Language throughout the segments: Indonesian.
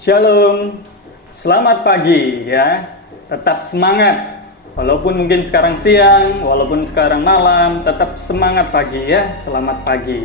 Shalom, selamat pagi ya. Tetap semangat. Walaupun mungkin sekarang siang, walaupun sekarang malam, tetap semangat pagi ya. Selamat pagi.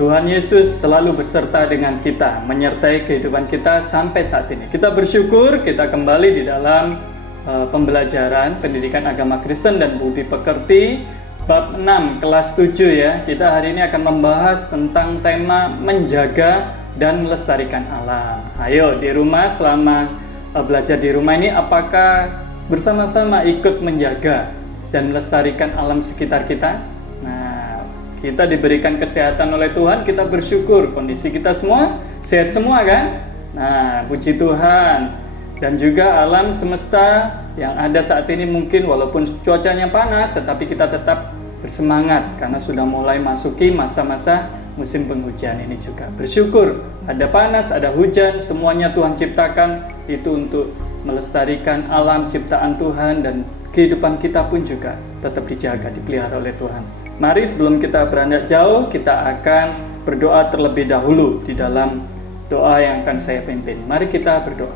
Tuhan Yesus selalu beserta dengan kita, menyertai kehidupan kita sampai saat ini. Kita bersyukur kita kembali di dalam pembelajaran pendidikan agama Kristen dan budi pekerti bab 6 kelas 7 ya. Kita hari ini akan membahas tentang tema menjaga dan melestarikan alam. Ayo di rumah selama belajar di rumah ini apakah bersama-sama ikut menjaga dan melestarikan alam sekitar kita? Nah, kita diberikan kesehatan oleh Tuhan, kita bersyukur kondisi kita semua sehat semua kan? Nah, puji Tuhan. Dan juga alam semesta yang ada saat ini mungkin walaupun cuacanya panas tetapi kita tetap bersemangat karena sudah mulai masuki masa-masa musim penghujan ini juga. Bersyukur, ada panas, ada hujan, semuanya Tuhan ciptakan itu untuk melestarikan alam ciptaan Tuhan dan kehidupan kita pun juga tetap dijaga, dipelihara oleh Tuhan. Mari sebelum kita beranjak jauh, kita akan berdoa terlebih dahulu di dalam doa yang akan saya pimpin. Mari kita berdoa.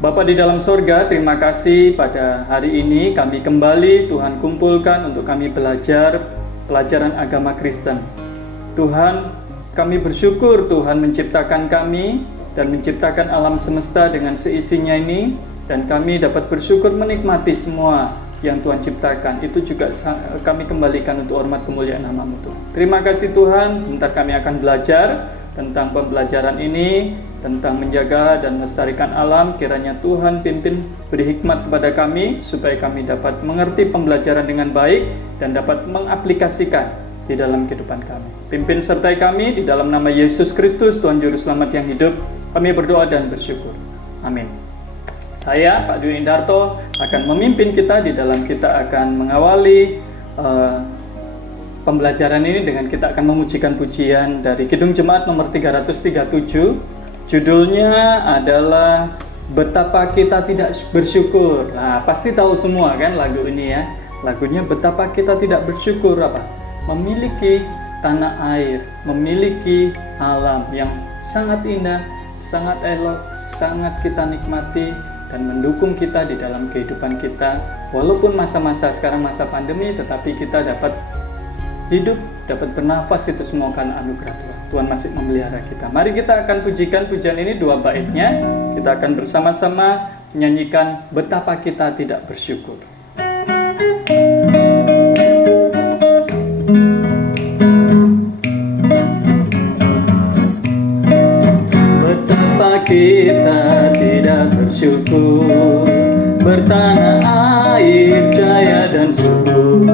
Bapa di dalam sorga, terima kasih pada hari ini kami kembali Tuhan kumpulkan untuk kami belajar pelajaran agama Kristen. Tuhan, kami bersyukur Tuhan menciptakan kami dan menciptakan alam semesta dengan seisinya ini, dan kami dapat bersyukur menikmati semua yang Tuhan ciptakan. Itu juga kami kembalikan untuk hormat kemuliaan nama-Mu Tuhan. Terima kasih Tuhan, sebentar kami akan belajar tentang pembelajaran ini, tentang menjaga dan melestarikan alam. Kiranya Tuhan pimpin, beri hikmat kepada kami supaya kami dapat mengerti pembelajaran dengan baik dan dapat mengaplikasikan di dalam kehidupan kami. Pimpin sertai kami di dalam nama Yesus Kristus, Tuhan Juru Selamat yang hidup. Kami berdoa dan bersyukur. Amin. Saya, Pak Dwi Indarto, akan memimpin kita di dalam kita akan mengawali pembelajaran ini dengan kita akan memujikan pujian dari Kidung Jemaat nomor 337. Judulnya adalah Betapa Kita Tidak Bersyukur. Nah, pasti tahu semua kan lagu ini ya. Lagunya Betapa Kita Tidak Bersyukur apa? Memiliki tanah air, memiliki alam yang sangat indah, sangat elok, sangat kita nikmati dan mendukung kita di dalam kehidupan kita. Walaupun masa-masa sekarang masa pandemi, tetapi kita dapat hidup, dapat bernafas, itu semua karena anugerah Tuhan. Tuhan masih memelihara kita. Mari kita akan pujikan pujian ini dua baitnya. Kita akan bersama-sama menyanyikan Betapa Kita Tidak Bersyukur. Kita tidak bersyukur, bertanah air jaya dan subur,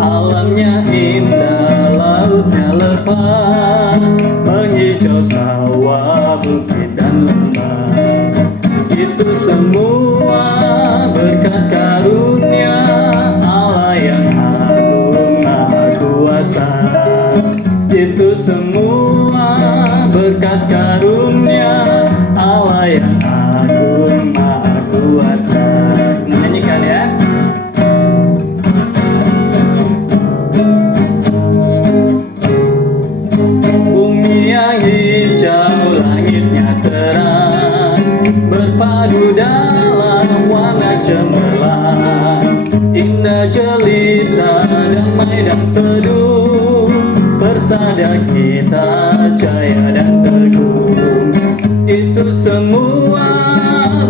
alamnya indah, lautnya lepas, menghijau sawah, bukit dan lembah. Itu semua berkat karunia Allah yang agung maha kuasa. Itu semua berkat karunia Allah yang agung maha kuasa. Menyanyikan ya. Bumi yang hijau, langitnya terang, berpadu dalam warna cemerlang, indah jelita, damai dan teduh, bersada kita jaya dan teguh. Itu semua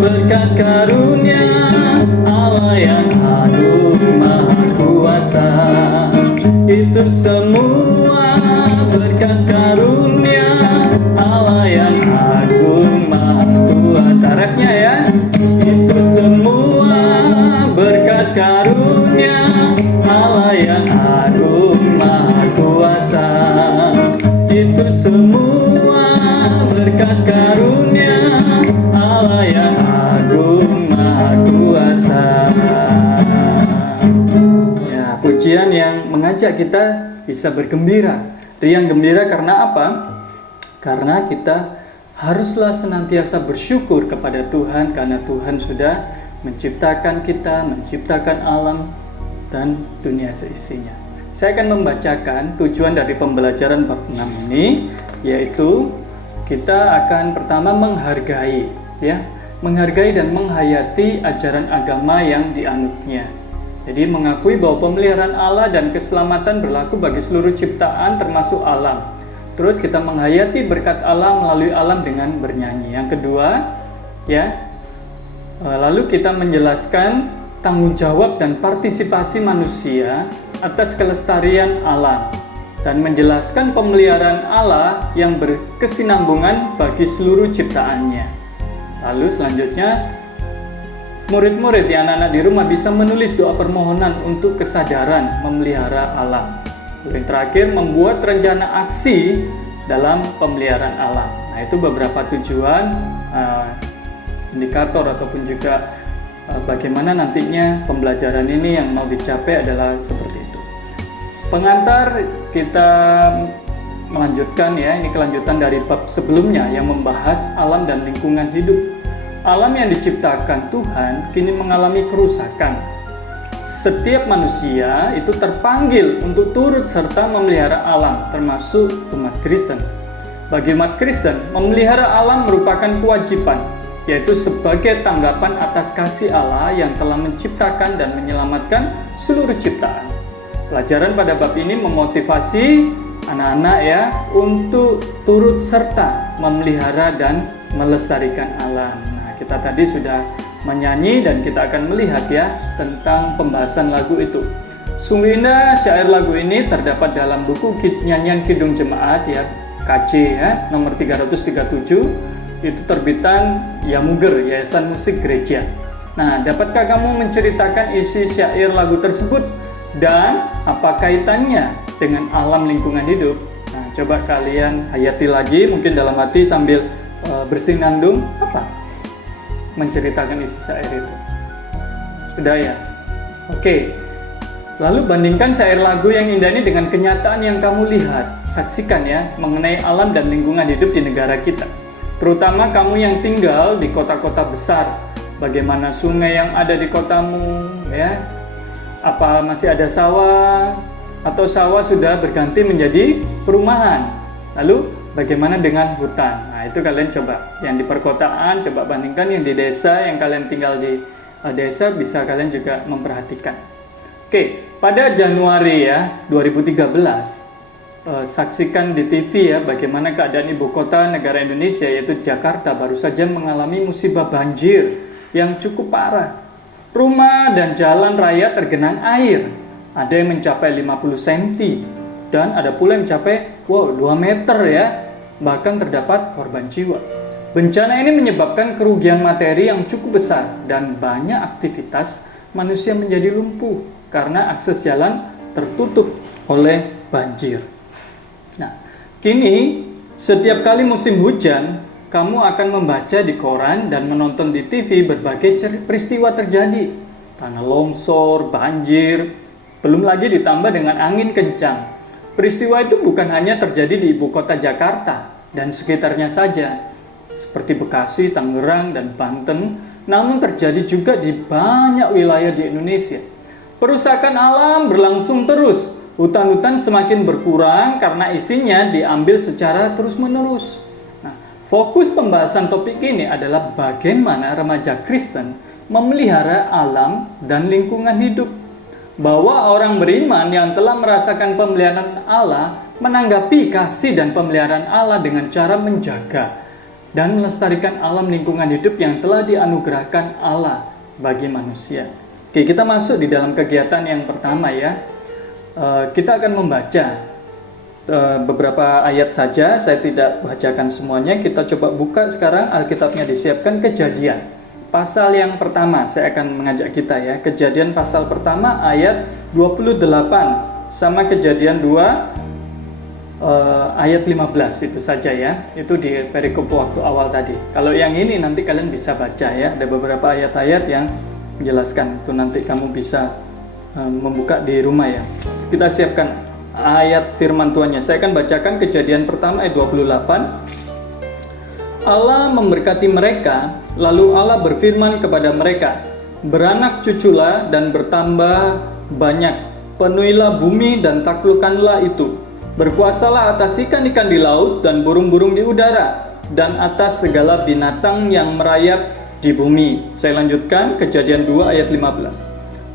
berkat karunia Allah yang agung maha kuasa. Itu semua berkat karunia Allah yang agung maha kuasa. Refnya ya. Itu semua berkat karunia Allah yang agung maha kuasa. Itu semua berkat karunia Allah yang agung maha kuasa. Ya, pujian yang mengajak kita bisa bergembira, riang gembira karena apa? Karena kita haruslah senantiasa bersyukur kepada Tuhan karena Tuhan sudah menciptakan kita, menciptakan alam dan dunia seisinya. Saya akan membacakan tujuan dari pembelajaran bab 6 ini, yaitu kita akan pertama menghargai, ya, menghargai dan menghayati ajaran agama yang dianutnya. Jadi mengakui bahwa pemeliharaan Allah dan keselamatan berlaku bagi seluruh ciptaan termasuk alam. Terus kita menghayati berkat Allah melalui alam dengan bernyanyi. Yang kedua, ya, lalu kita menjelaskan tanggung jawab dan partisipasi manusia atas kelestarian alam dan menjelaskan pemeliharaan Allah yang berkesinambungan bagi seluruh ciptaannya. Lalu selanjutnya, murid-murid ya, anak-anak di rumah bisa menulis doa permohonan untuk kesadaran memelihara alam. Yang terakhir, membuat rencana aksi dalam pemeliharaan alam. Nah, itu beberapa tujuan, indikator ataupun juga bagaimana nantinya pembelajaran ini yang mau dicapai adalah seperti itu. Pengantar kita melanjutkan ya, ini kelanjutan dari bab sebelumnya yang membahas alam dan lingkungan hidup. Alam yang diciptakan Tuhan kini mengalami kerusakan. Setiap manusia itu terpanggil untuk turut serta memelihara alam, termasuk umat Kristen. Bagi umat Kristen, memelihara alam merupakan kewajiban, yaitu sebagai tanggapan atas kasih Allah yang telah menciptakan dan menyelamatkan seluruh ciptaan. Pelajaran pada bab ini memotivasi anak-anak ya untuk turut serta memelihara dan melestarikan alam. Kita tadi sudah menyanyi dan kita akan melihat ya tentang pembahasan lagu itu. Sungguh indah syair lagu ini terdapat dalam buku Nyanyian Kidung Jemaat ya, KJ ya, nomor 337. Itu terbitan Yamuger, Yayasan Musik Gereja. Nah, dapatkah kamu menceritakan isi syair lagu tersebut dan apa kaitannya dengan alam lingkungan hidup? Nah, coba kalian hayati lagi mungkin dalam hati sambil bersinandung apa? Menceritakan isi syair itu. Sudah ya? Oke. Lalu bandingkan syair lagu yang indah ini dengan kenyataan yang kamu lihat, saksikan ya, mengenai alam dan lingkungan hidup di negara kita. Terutama kamu yang tinggal di kota-kota besar. Bagaimana sungai yang ada di kotamu, ya? Apa masih ada sawah atau sawah sudah berganti menjadi perumahan? Lalu bagaimana dengan hutan? Nah, itu kalian coba. Yang di perkotaan, coba bandingkan yang di desa, yang kalian tinggal di desa, bisa kalian juga memperhatikan. Oke, pada Januari ya, 2013, saksikan di TV ya, bagaimana keadaan ibu kota negara Indonesia, yaitu Jakarta, baru saja mengalami musibah banjir yang cukup parah. Rumah dan jalan raya tergenang air. Ada yang mencapai 50 cm, dan ada pula yang mencapai 2 meter ya. Bahkan terdapat korban jiwa. Bencana ini menyebabkan kerugian materi yang cukup besar dan banyak aktivitas manusia menjadi lumpuh karena akses jalan tertutup oleh banjir. Nah, kini setiap kali musim hujan, kamu akan membaca di koran dan menonton di TV berbagai peristiwa terjadi. Tanah longsor, banjir, belum lagi ditambah dengan angin kencang. Peristiwa itu bukan hanya terjadi di ibu kota Jakarta dan sekitarnya saja, seperti Bekasi, Tangerang, dan Banten, namun terjadi juga di banyak wilayah di Indonesia. Perusakan alam berlangsung terus, hutan-hutan semakin berkurang karena isinya diambil secara terus-menerus. Nah, fokus pembahasan topik ini adalah bagaimana remaja Kristen memelihara alam dan lingkungan hidup. Bahwa orang beriman yang telah merasakan pemeliharaan Allah menanggapi kasih dan pemeliharaan Allah dengan cara menjaga dan melestarikan alam lingkungan hidup yang telah dianugerahkan Allah bagi manusia. Oke, kita masuk di dalam kegiatan yang pertama ya. Kita akan membaca beberapa ayat saja, saya tidak bacakan semuanya. Kita coba buka sekarang, Alkitabnya disiapkan. Kejadian pasal yang pertama, saya akan mengajak kita ya. Kejadian pasal pertama ayat 28 sama Kejadian 2 ayat 15, itu saja ya. Itu di perikop waktu awal tadi. Kalau yang ini nanti kalian bisa baca ya. Ada beberapa ayat-ayat yang menjelaskan. Itu nanti kamu bisa membuka di rumah ya. Kita siapkan ayat firman Tuhannya. Saya akan bacakan Kejadian pertama ayat 28. Allah memberkati mereka, lalu Allah berfirman kepada mereka, beranak cuculah dan bertambah banyak, penuhilah bumi dan taklukkanlah itu. Berkuasalah atas ikan-ikan di laut dan burung-burung di udara, dan atas segala binatang yang merayap di bumi. Saya lanjutkan, Kejadian 2 ayat 15.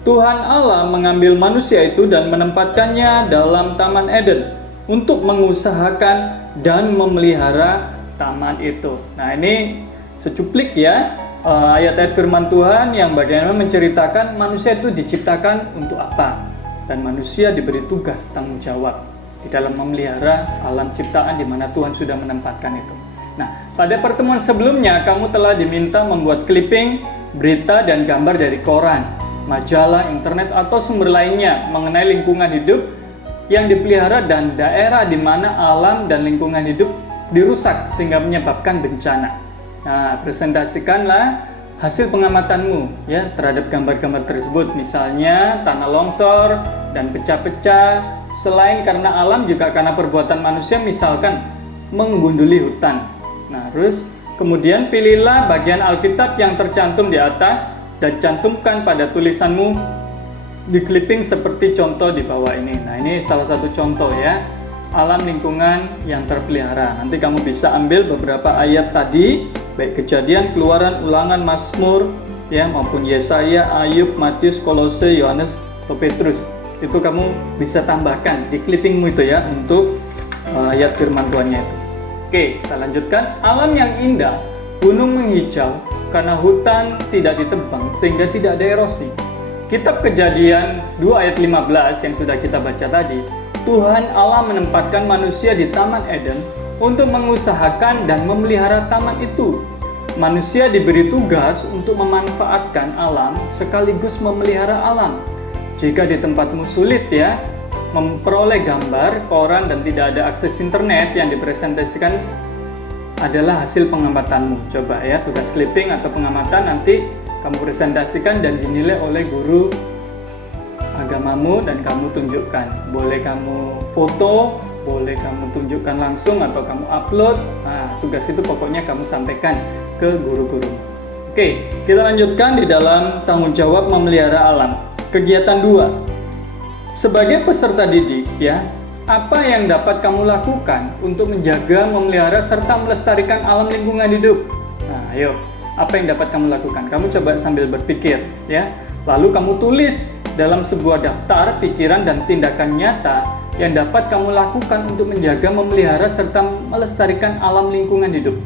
Tuhan Allah mengambil manusia itu dan menempatkannya dalam Taman Eden untuk mengusahakan dan memelihara taman itu. Nah, ini secuplik ya, ayat-ayat firman Tuhan yang bagaimana menceritakan manusia itu diciptakan untuk apa, dan manusia diberi tugas tanggung jawab di dalam memelihara alam ciptaan di mana Tuhan sudah menempatkan itu. Nah, pada pertemuan sebelumnya kamu telah diminta membuat clipping, berita dan gambar dari koran, majalah, internet atau sumber lainnya mengenai lingkungan hidup yang dipelihara dan daerah di mana alam dan lingkungan hidup dirusak sehingga menyebabkan bencana. Nah, presentasikanlah hasil pengamatanmu ya terhadap gambar-gambar tersebut, misalnya tanah longsor dan pecah-pecah selain karena alam juga karena perbuatan manusia, misalkan menggunduli hutan. Nah, terus kemudian pilihlah bagian Alkitab yang tercantum di atas dan cantumkan pada tulisanmu di clipping seperti contoh di bawah ini. Nah, ini salah satu contoh ya, alam lingkungan yang terpelihara. Nanti kamu bisa ambil beberapa ayat tadi, baik Kejadian, Keluaran, Ulangan, Mazmur ya, maupun Yesaya, Ayub, Matius, Kolose, Yohanes, atau Petrus. Itu kamu bisa tambahkan di clippingmu itu ya, untuk ayat firman Tuhannya itu. Oke, kita lanjutkan. Alam yang indah, gunung menghijau karena hutan tidak ditebang sehingga tidak ada erosi. Kitab Kejadian 2 ayat 15 yang sudah kita baca tadi, Tuhan Allah menempatkan manusia di Taman Eden untuk mengusahakan dan memelihara taman itu. Manusia diberi tugas untuk memanfaatkan alam sekaligus memelihara alam. Jika di tempatmu sulit ya memperoleh gambar, koran, dan tidak ada akses internet, yang dipresentasikan adalah hasil pengamatanmu. Coba ya, tugas clipping atau pengamatan nanti kamu presentasikan dan dinilai oleh guru agamamu dan kamu tunjukkan. Boleh kamu foto, boleh kamu tunjukkan langsung atau kamu upload. Nah, tugas itu pokoknya kamu sampaikan ke guru-guru. Oke, kita lanjutkan di dalam tanggung jawab memelihara alam. Kegiatan 2. Sebagai peserta didik ya, apa yang dapat kamu lakukan untuk menjaga, memelihara, serta melestarikan alam lingkungan hidup? Nah, ayo, apa yang dapat kamu lakukan? Kamu coba sambil berpikir ya. Lalu kamu tulis dalam sebuah daftar pikiran dan tindakan nyata yang dapat kamu lakukan untuk menjaga, memelihara, serta melestarikan alam lingkungan hidup.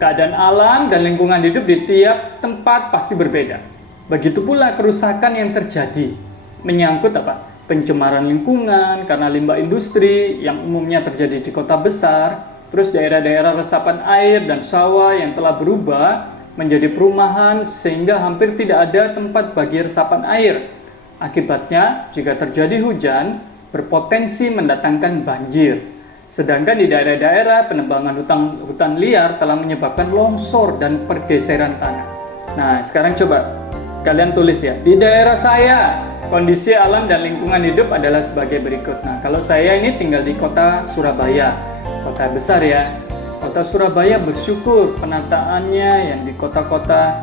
Keadaan alam dan lingkungan hidup di tiap tempat pasti berbeda. Begitu pula kerusakan yang terjadi menyangkut apa? Pencemaran lingkungan karena limbah industri yang umumnya terjadi di kota besar, terus daerah-daerah resapan air dan sawah yang telah berubah menjadi perumahan sehingga hampir tidak ada tempat bagi resapan air. Akibatnya, jika terjadi hujan, berpotensi mendatangkan banjir. Sedangkan di daerah-daerah penebangan hutan liar telah menyebabkan longsor dan pergeseran tanah. Nah, sekarang coba kalian tulis ya, di daerah saya kondisi alam dan lingkungan hidup adalah sebagai berikut. Nah, kalau saya ini tinggal di kota Surabaya, kota besar ya. Kota Surabaya bersyukur penataannya yang di kota-kota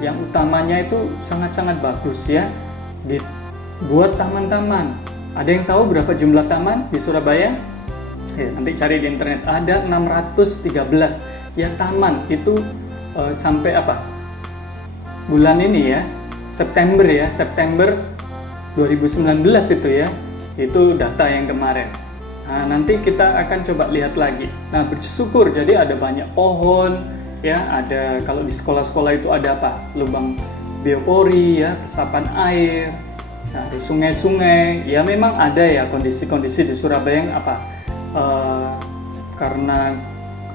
yang utamanya itu sangat-sangat bagus ya. Dibuat taman-taman. Ada yang tahu berapa jumlah taman di Surabaya? Ya, nanti cari di internet. Ada 613 ya taman itu sampai apa? Bulan ini ya, September 2019 itu ya. Itu data yang kemarin. Nah, nanti kita akan coba lihat lagi. Nah, bersyukur jadi ada banyak pohon ya, ada kalau di sekolah-sekolah itu ada apa? Lubang biopori ya, resapan air. Nah, di sungai-sungai ya memang ada ya kondisi-kondisi di Surabaya yang apa? Karena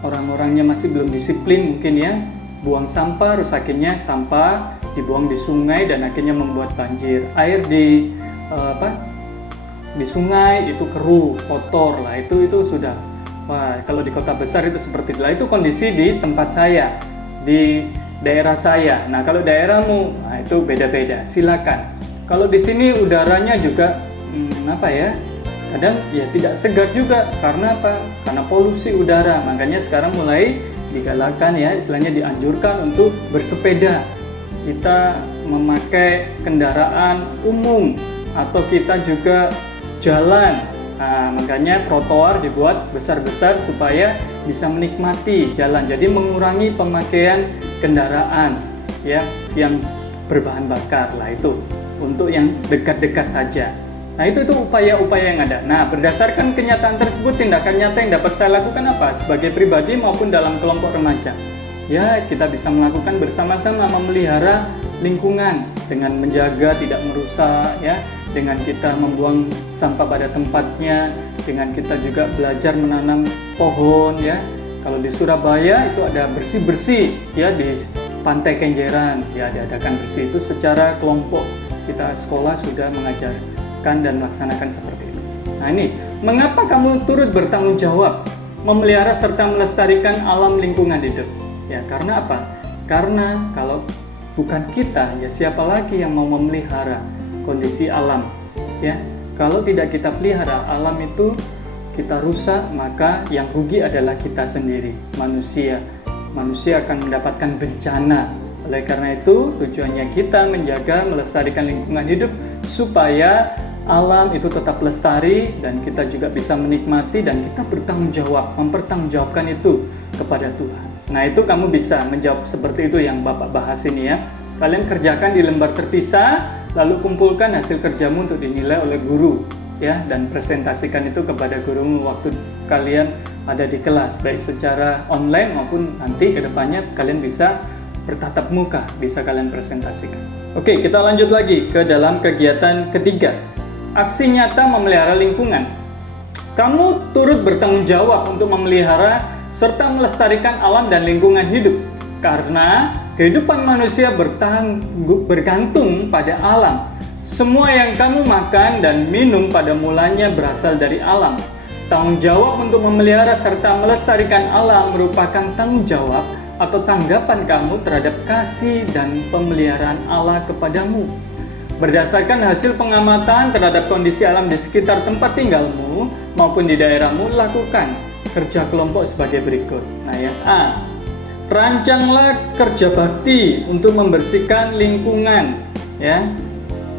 orang-orangnya masih belum disiplin mungkin ya, buang sampah, terus akhirnya sampah dibuang di sungai dan akhirnya membuat banjir. Air di di sungai itu keruh, kotor lah, itu sudah. Wah, kalau di kota besar itu seperti itulah. Itu kondisi di tempat saya, di daerah saya. Nah, kalau daerahmu, nah itu beda-beda. Silakan. Kalau di sini udaranya juga kadang ya tidak segar juga. Karena apa? Karena polusi udara. Makanya sekarang mulai digalakkan ya, istilahnya dianjurkan untuk bersepeda. Kita memakai kendaraan umum atau kita juga jalan Nah, makanya trotoar dibuat besar-besar supaya bisa menikmati jalan. Jadi mengurangi pemakaian kendaraan ya yang berbahan bakar lah, itu untuk yang dekat-dekat saja. Nah, itu upaya-upaya yang ada. Nah, berdasarkan kenyataan tersebut, tindakan nyata yang dapat saya lakukan apa? Sebagai pribadi maupun dalam kelompok remaja. Ya, kita bisa melakukan bersama-sama memelihara lingkungan dengan menjaga tidak merusak ya, dengan kita membuang sampah pada tempatnya, dengan kita juga belajar menanam pohon ya. Kalau di Surabaya itu ada bersih-bersih ya di Pantai Kenjeran ya, diadakan bersih itu secara kelompok. Kita sekolah sudah mengajarkan dan melaksanakan seperti itu. Nah, ini mengapa kamu turut bertanggung jawab memelihara serta melestarikan alam lingkungan hidup? Ya, karena apa? Karena kalau bukan kita, ya siapa lagi yang mau memelihara kondisi alam? Ya, kalau tidak kita pelihara alam itu kita rusak, maka yang rugi adalah kita sendiri, manusia. Manusia akan mendapatkan bencana. Oleh karena itu, tujuannya kita menjaga, melestarikan lingkungan hidup supaya alam itu tetap lestari dan kita juga bisa menikmati dan kita bertanggung jawab, mempertanggungjawabkan itu kepada Tuhan. Nah, itu kamu bisa menjawab seperti itu yang Bapak bahas ini ya. Kalian kerjakan di lembar terpisah, lalu kumpulkan hasil kerjamu untuk dinilai oleh guru ya, dan presentasikan itu kepada gurumu waktu kalian ada di kelas, baik secara online maupun nanti ke depannya kalian bisa bertatap muka, bisa kalian presentasikan. Oke, kita lanjut lagi ke dalam kegiatan ketiga. Aksi nyata memelihara lingkungan. Kamu turut bertanggung jawab untuk memelihara serta melestarikan alam dan lingkungan hidup. Karena kehidupan manusia bergantung pada alam. Semua yang kamu makan dan minum pada mulanya berasal dari alam. Tanggung jawab untuk memelihara serta melestarikan alam merupakan tanggung jawab atau tanggapan kamu terhadap kasih dan pemeliharaan Allah kepadamu. Berdasarkan hasil pengamatan terhadap kondisi alam di sekitar tempat tinggalmu maupun di daerahmu, lakukan kerja kelompok sebagai berikut. Nah, yang A, rancanglah kerja bakti untuk membersihkan lingkungan ya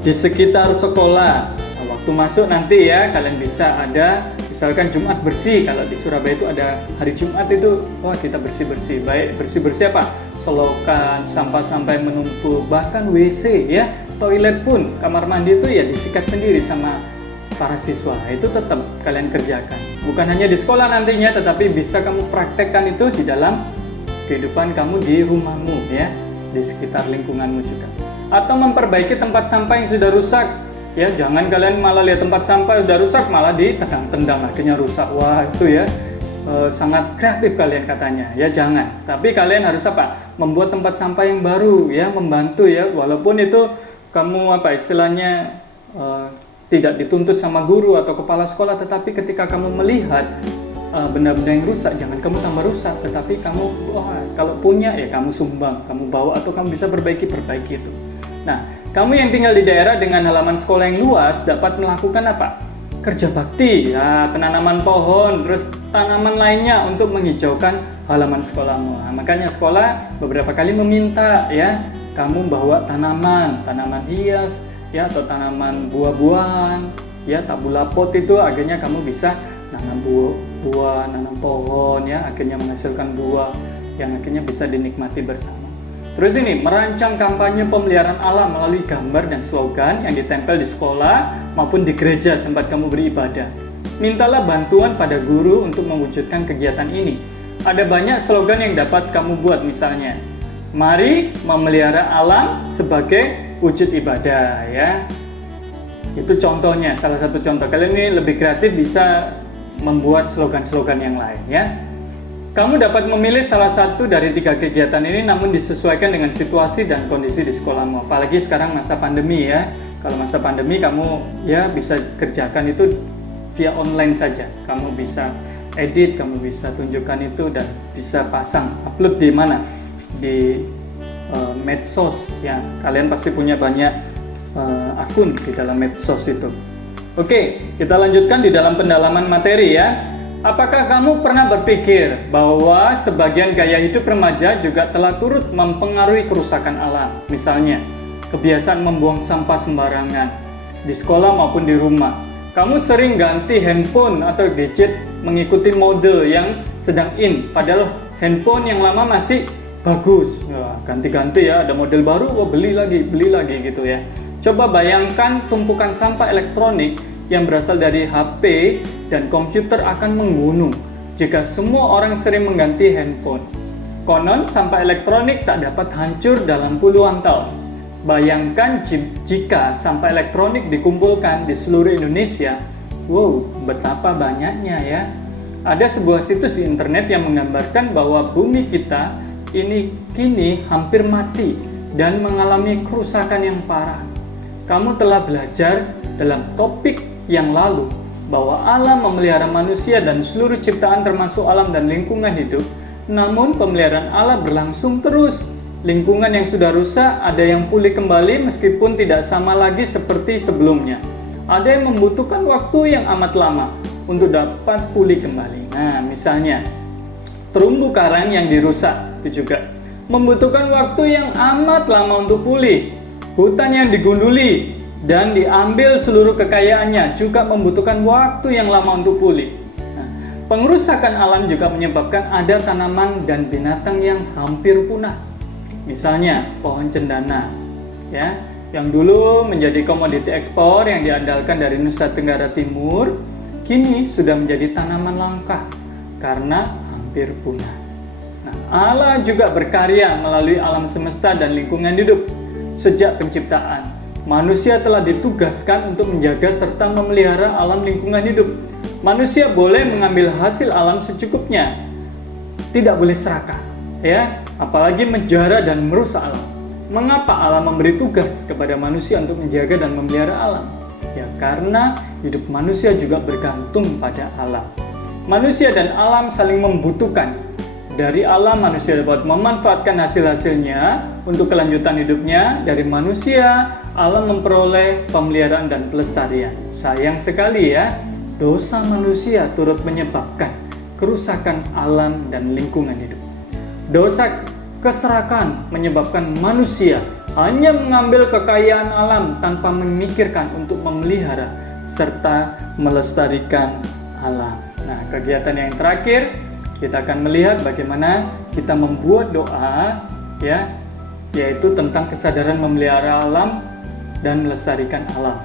di sekitar sekolah. Nah, waktu masuk nanti ya kalian bisa ada misalkan Jumat bersih. Kalau di Surabaya itu ada hari Jumat itu, wah kita bersih-bersih. Baik bersih-bersih apa? Selokan, sampah-sampah yang menumpuk, bahkan WC ya, toilet pun, kamar mandi itu ya disikat sendiri sama para siswa. Itu tetap kalian kerjakan. Bukan hanya di sekolah nantinya, tetapi bisa kamu praktekkan itu di dalam kehidupan kamu di rumahmu ya, di sekitar lingkunganmu juga. Atau memperbaiki tempat sampah yang sudah rusak. Ya, jangan kalian malah lihat tempat sampah sudah rusak malah ditendang-tendang akhirnya rusak. Wah, itu ya sangat kreatif kalian katanya. Ya jangan. Tapi kalian harus apa? Membuat tempat sampah yang baru ya, membantu ya. Walaupun itu kamu apa istilahnya tidak dituntut sama guru atau kepala sekolah, tetapi ketika kamu melihat benda-benda yang rusak, jangan kamu tambah rusak, tetapi kamu kalau punya ya kamu sumbang, kamu bawa atau kamu bisa perbaiki itu. Nah, kamu yang tinggal di daerah dengan halaman sekolah yang luas dapat melakukan apa? Kerja bakti, ya, penanaman pohon, terus tanaman lainnya untuk menghijaukan halaman sekolahmu. Nah, makanya sekolah beberapa kali meminta ya, kamu bawa tanaman hias, ya, atau tanaman buah-buahan, ya, tabula pot itu akhirnya kamu bisa nanam buah, nanam pohon, ya, akhirnya menghasilkan buah yang akhirnya bisa dinikmati bersama. Terus ini, merancang kampanye pemeliharaan alam melalui gambar dan slogan yang ditempel di sekolah maupun di gereja tempat kamu beribadah. Mintalah bantuan pada guru untuk mewujudkan kegiatan ini. Ada banyak slogan yang dapat kamu buat, misalnya, mari memelihara alam sebagai wujud ibadah, ya. Itu contohnya, salah satu contoh. Kalian ini lebih kreatif bisa membuat slogan-slogan yang lain, ya. Kamu dapat memilih salah satu dari 3 kegiatan ini, namun disesuaikan dengan situasi dan kondisi di sekolahmu. Apalagi sekarang masa pandemi ya. Kalau masa pandemi kamu ya bisa kerjakan itu via online saja. Kamu bisa edit, kamu bisa tunjukkan itu dan bisa pasang, upload di mana? Di medsos ya. Kalian pasti punya banyak akun di dalam medsos itu. Oke, kita lanjutkan di dalam pendalaman materi ya. Apakah kamu pernah berpikir bahwa sebagian gaya hidup remaja juga telah turut mempengaruhi kerusakan alam? Misalnya, kebiasaan membuang sampah sembarangan di sekolah maupun di rumah. Kamu sering ganti handphone atau gadget mengikuti mode yang sedang in, padahal handphone yang lama masih bagus. Wah, ganti-ganti ya, ada model baru, wah beli lagi gitu ya. Coba bayangkan tumpukan sampah elektronik yang berasal dari HP dan komputer akan menggunung jika semua orang sering mengganti handphone. Konon sampah elektronik tak dapat hancur dalam puluhan tahun. Bayangkan jika sampah elektronik dikumpulkan di seluruh Indonesia, wow, betapa banyaknya ya. Ada sebuah situs di internet yang menggambarkan bahwa bumi kita ini kini hampir mati dan mengalami kerusakan yang parah. Kamu telah belajar dalam topik yang lalu bahwa Allah memelihara manusia dan seluruh ciptaan termasuk alam dan lingkungan hidup. Namun pemeliharaan Allah berlangsung terus. Lingkungan yang sudah rusak ada yang pulih kembali meskipun tidak sama lagi seperti sebelumnya. Ada yang membutuhkan waktu yang amat lama untuk dapat pulih kembali. Nah, misalnya terumbu karang yang dirusak itu juga membutuhkan waktu yang amat lama untuk pulih. Hutan yang digunduli dan diambil seluruh kekayaannya juga membutuhkan waktu yang lama untuk pulih. Pengerusakan alam juga menyebabkan ada tanaman dan binatang yang hampir punah. Misalnya pohon cendana, ya, yang dulu menjadi komoditi ekspor yang diandalkan dari Nusa Tenggara Timur, kini sudah menjadi tanaman langka karena hampir punah. Nah, Allah juga berkarya melalui alam semesta dan lingkungan hidup. Sejak penciptaan, manusia telah ditugaskan untuk menjaga serta memelihara alam lingkungan hidup. Manusia boleh mengambil hasil alam secukupnya, tidak boleh serakah, ya, apalagi menjara dan merusak alam. Mengapa Allah memberi tugas kepada manusia untuk menjaga dan memelihara alam? Ya, karena hidup manusia juga bergantung pada alam. Manusia dan alam saling membutuhkan. Dari alam, manusia dapat memanfaatkan hasil-hasilnya untuk kelanjutan hidupnya. Dari manusia, alam memperoleh pemeliharaan dan pelestarian. Sayang sekali ya, dosa manusia turut menyebabkan kerusakan alam dan lingkungan hidup. Dosa keserakan menyebabkan manusia hanya mengambil kekayaan alam tanpa memikirkan untuk memelihara serta melestarikan alam. Nah, kegiatan yang terakhir kita akan melihat bagaimana kita membuat doa, ya, yaitu tentang kesadaran memelihara alam dan melestarikan alam.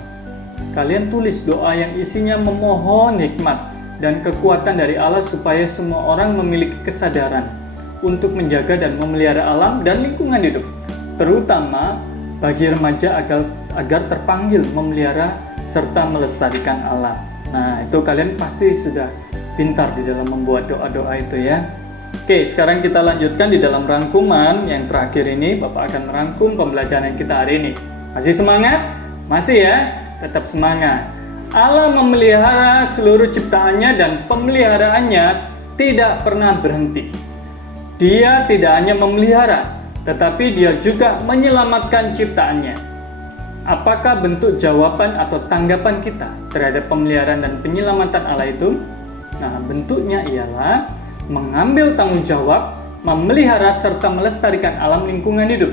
Kalian tulis doa yang isinya memohon hikmat dan kekuatan dari Allah supaya semua orang memiliki kesadaran untuk menjaga dan memelihara alam dan lingkungan hidup, terutama bagi remaja agar terpanggil memelihara serta melestarikan alam. Nah, itu kalian pasti sudah pintar di dalam membuat doa-doa itu ya. Oke, sekarang kita lanjutkan di dalam rangkuman yang terakhir ini. Bapak akan merangkum pembelajaran kita hari ini. Masih semangat? Masih ya? Tetap semangat. Allah memelihara seluruh ciptaannya dan pemeliharaannya tidak pernah berhenti. Dia tidak hanya memelihara, tetapi dia juga menyelamatkan ciptaannya. Apakah bentuk jawaban atau tanggapan kita terhadap pemeliharaan dan penyelamatan Allah itu? Nah, bentuknya ialah mengambil tanggung jawab, memelihara serta melestarikan alam lingkungan hidup.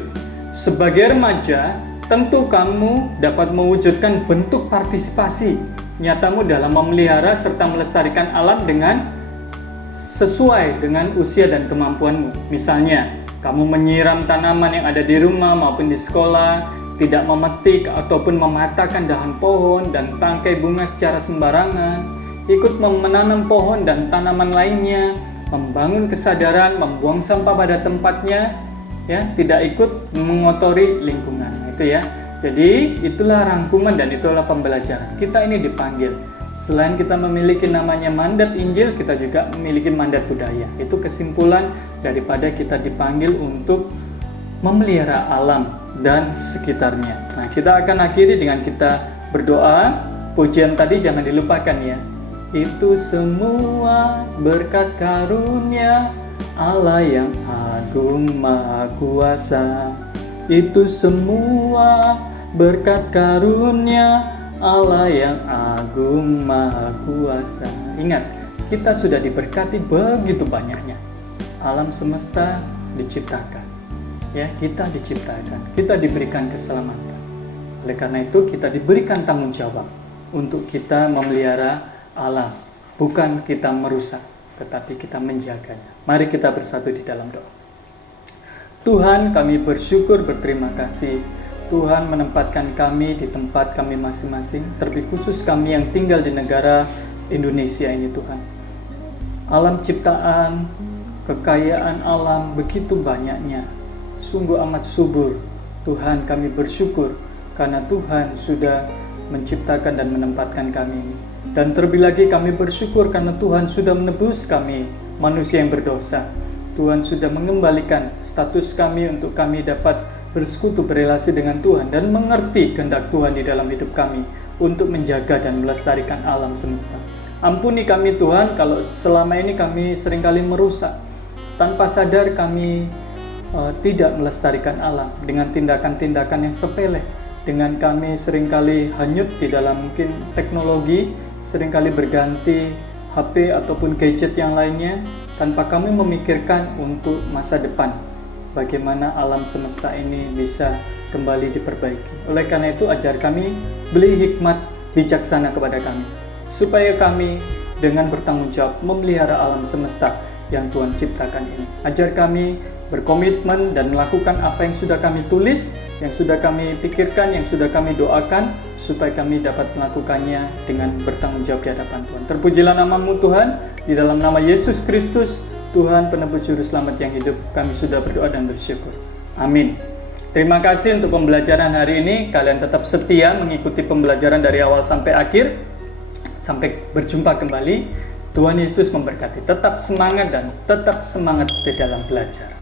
Sebagai remaja, tentu kamu dapat mewujudkan bentuk partisipasi nyatamu dalam memelihara serta melestarikan alam dengan sesuai dengan usia dan kemampuanmu. Misalnya, kamu menyiram tanaman yang ada di rumah maupun di sekolah, tidak memetik ataupun mematahkan dahan pohon dan tangkai bunga secara sembarangan, ikut menanam pohon dan tanaman lainnya, membangun kesadaran, membuang sampah pada tempatnya, ya, tidak ikut mengotori lingkungan. Itu ya. Jadi itulah rangkuman dan itulah pembelajaran. Kita ini dipanggil. Selain kita memiliki namanya mandat Injil, kita juga memiliki mandat budaya. Itu kesimpulan daripada kita dipanggil untuk memelihara alam dan sekitarnya. Nah, kita akan akhiri dengan kita berdoa. Pujian tadi jangan dilupakan ya. Itu semua berkat karunia Allah yang agung maha kuasa. Itu semua berkat karunia Allah yang agung maha kuasa. Ingat, kita sudah diberkati begitu banyaknya. Alam semesta diciptakan. Ya, kita diciptakan. Kita diberikan keselamatan. Oleh karena itu kita diberikan tanggung jawab untuk kita memelihara alam. Bukan kita merusak, tetapi kita menjaganya. Mari kita bersatu di dalam doa. Tuhan, kami bersyukur, berterima kasih. Tuhan menempatkan kami di tempat kami masing-masing, terlebih khusus kami yang tinggal di negara Indonesia ini Tuhan. Alam ciptaan, kekayaan alam begitu banyaknya, sungguh amat subur. Tuhan, kami bersyukur karena Tuhan sudah menciptakan dan menempatkan kami. Dan terlebih lagi kami bersyukur karena Tuhan sudah menebus kami, manusia yang berdosa. Tuhan sudah mengembalikan status kami untuk kami dapat bersekutu, berelasi dengan Tuhan, dan mengerti kehendak Tuhan di dalam hidup kami untuk menjaga dan melestarikan alam semesta. Ampuni kami Tuhan kalau selama ini kami seringkali merusak. Tanpa sadar kami tidak melestarikan alam dengan tindakan-tindakan yang sepele. Dengan kami seringkali hanyut di dalam mungkin teknologi, seringkali berganti HP ataupun gadget yang lainnya tanpa kami memikirkan untuk masa depan. Bagaimana alam semesta ini bisa kembali diperbaiki. Oleh karena itu ajar kami, beri hikmat bijaksana kepada kami, supaya kami dengan bertanggung jawab memelihara alam semesta yang Tuhan ciptakan ini. Ajar kami berkomitmen dan melakukan apa yang sudah kami tulis, yang sudah kami pikirkan, yang sudah kami doakan, supaya kami dapat melakukannya dengan bertanggung jawab di hadapan Tuhan. Terpujilah nama-Mu Tuhan, di dalam nama Yesus Kristus, Tuhan penebus juru selamat yang hidup, kami sudah berdoa dan bersyukur. Amin. Terima kasih untuk pembelajaran hari ini. Kalian tetap setia mengikuti pembelajaran dari awal sampai akhir. Sampai berjumpa kembali. Tuhan Yesus memberkati. Tetap semangat dan tetap semangat di dalam belajar.